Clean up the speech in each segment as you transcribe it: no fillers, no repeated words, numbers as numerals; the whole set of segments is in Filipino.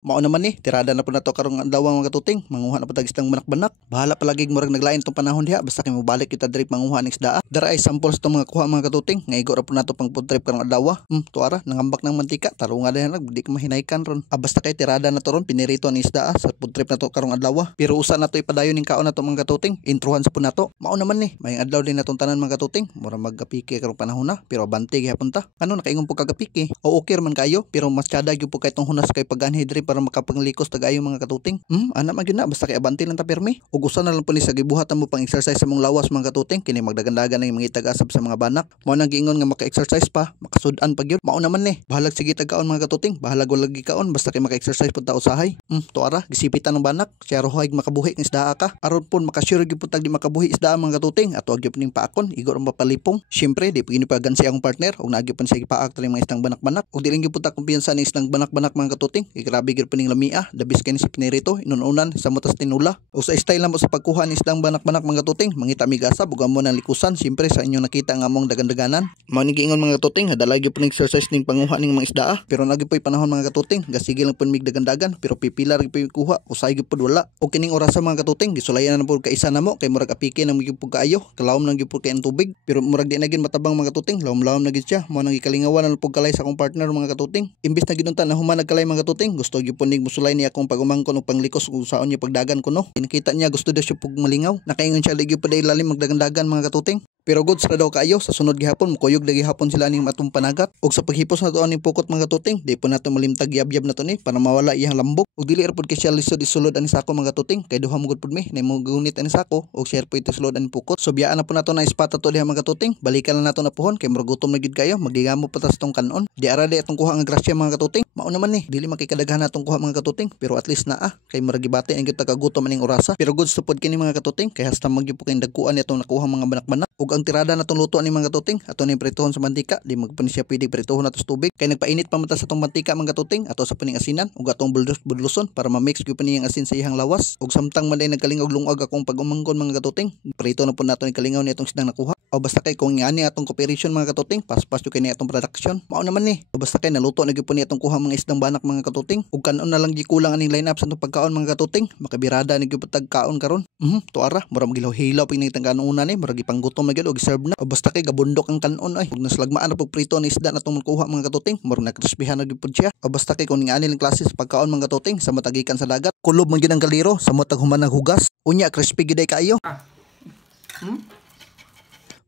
Mao naman ni, tirada na po nato karong adlaw mga katuting, manguha na po tag isdang banak-banak. Bahala palagi murag naglain tong panahon diha, basta kay mobalik kita diri manguha ning isda. Dara ay samples tong mga kuha mga katuting, nga igo ra po nato pang food trip karong adlaw. Tuara, nangambak ng mantika, tarunga din na di ka mahinaykan ron. Basta kay tirada na to ron, pinirito ang isda sa food trip nato karong adlaw. Pero usa nato ipadayon ning kaon nato mga katuting, introhan sa po nato. Mao naman ni, may adlaw din natong tanan mga katuting, mura magapiki karong panahon na, pero abante gyapon ta. Ano nakaingon po kagapiki? O okay man kayo, pero mas tiada gyud po kay tong hunas kay paganhi diri para makapanglikos tagayo mga katuting. Ana man gyud na basta kay abante lang ta permi. Ug usa na lang po ni sa gibuhatan mo pang exercise sa mong lawas mga katuting, kini magdagandagan ng mga itag-asab sa mga banak. Mao nang giingon nga maka-exercise pa, makasud-an pa gyud. Mao naman ni, bahalag sige tag-kaon mga katuting, bahalag wala gi-kaon basta kay maka-exercise pud ta usahay. Tuara, gisipitan ng banak, siya rohay makabuhi ng isda ka. Aron pun makasure gyud pud tag di makabuhi isda mga katuting, ato gyud ning paakon, igo ra mapalipong. Syempre, di pagini pa gansi akong partner, ug naagyo pa siya gipaak tani mga isdang banak-banak. Ug di lang gyud pud ta kumpiyansa ni isdang banak-banak mga katuting, grabe gyud ning lamia, dabis kay ni si pinirito, inununan sa mutas tinula. O sa style lang mo sa pagkuha ni isdang banak-banak mga katuting, mangita migasa ug amo nang likusan, syempre sa inyo nakita nga among dagan-daganan. Mao ni giingon mga katuting, hadalay gyud pud exercise ning panguha ning mga isda. Pero nagi po'y panahon mga katuting, gasige lang pud mig dagan-dagan, pero pipila ra gyud kuha, usay gyud pud wala. O kining orasa mga katuting, gisulayan na pud ka isa namo kay murag apike na gyud pud kaayo, kalawom lang gyud pud kay ang tubig. Pero murag di na gyud matabang mga katuting, lawom-lawom na gyud siya. Mao nang gikalingawan na pud kalay sa akong partner mga katuting. Imbis na gidunta na human nagkalay mga katuting, gusto gyud pud ning musulay ni akong pagumangkon og panglikos kung saon niya pagdagan ko no. Nakita niya gusto daw siya pug malingaw. Nakaingon siya ligyo pud ilalim magdagan-dagan mga katuting. Pero goods ra daw kaayo sa sunod gihapon mukuyog na gihapon sila ning matong panagat. Ug sa paghipos na to aning pukot mga katuting, di po nato malimtag yab-yab na to ni para mawala iyang lambok. Ug dili ra pud kay siya lisod isulod ani sako mga katuting, kay duha mo gud pud mi na mo gunit ani sako ug share po ito sulod ani pukot. So biyaan na po nato na spot to diha mga katuting. Balikan lang nato na pohon kay murag gutom na gid kayo, magdigamo pa tas tong kanon. Di ara di atong kuha nga grasya mga katuting. Mao naman ni, dili makikadaghan natong kuha mga katuting, pero at least naa kay murag gibati ang gyud tagagutom aning orasa. Pero goods to pud kini mga katuting, kay hasta magyud po kay dagkuan nitong nakuha mga banak-banak. Ug ang tirada natong luto ani mga katuting, ato ni pritohon sa mantika, di magpani siya pwede pritohon ato sa tubig. Kay nagpainit pa man ta sa tong mantika mga katuting, ato sa paning asinan ug atong budluson para ma-mix gyud pa niyang asin sa iyang lawas. Ug samtang man day nagkalingog lungag akong pag-umangkon mga katuting, prito na po nato ni kalingaw ni atong sidang nakuha. O basta kay kung ngani atong cooperation mga katuting, pas-pas yo kay ni atong production. Mao naman ni, o basta kay naluto na gyud po ni atong kuha mga isdang banak mga katuting. Ug kanon na lang gikulang aning lineup sa atong pagkaon mga katuting, makabirada ni gyud tag kaon karon. Tuara, mura magilaw-hilaw pag nitang kanon ni, mura gipanggutom na gyud og serve na. O basta kay gabundok ang kanon ay, ug naslagmaan na pag prito ni isda natong kuha mga katuting, mura nakrispihan na gyud pud siya. O basta kay kung ngani lang klase sa pagkaon mga katuting, sa matagikan sa dagat, kulob man gyud ang kaliro, sa matag human ng hugas. Unya crispy gyud kaayo.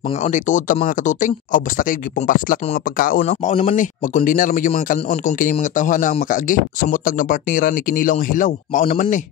Mga onday tuod ta mga katuting. O basta kay gipong paslak ng mga pagkaon no. Mao naman ni, magkundinar mo yung mga kanon kung kini mga tawhan na ang makaagi. Samot na partnera ni kinilaw nga hilaw. Mao naman ni.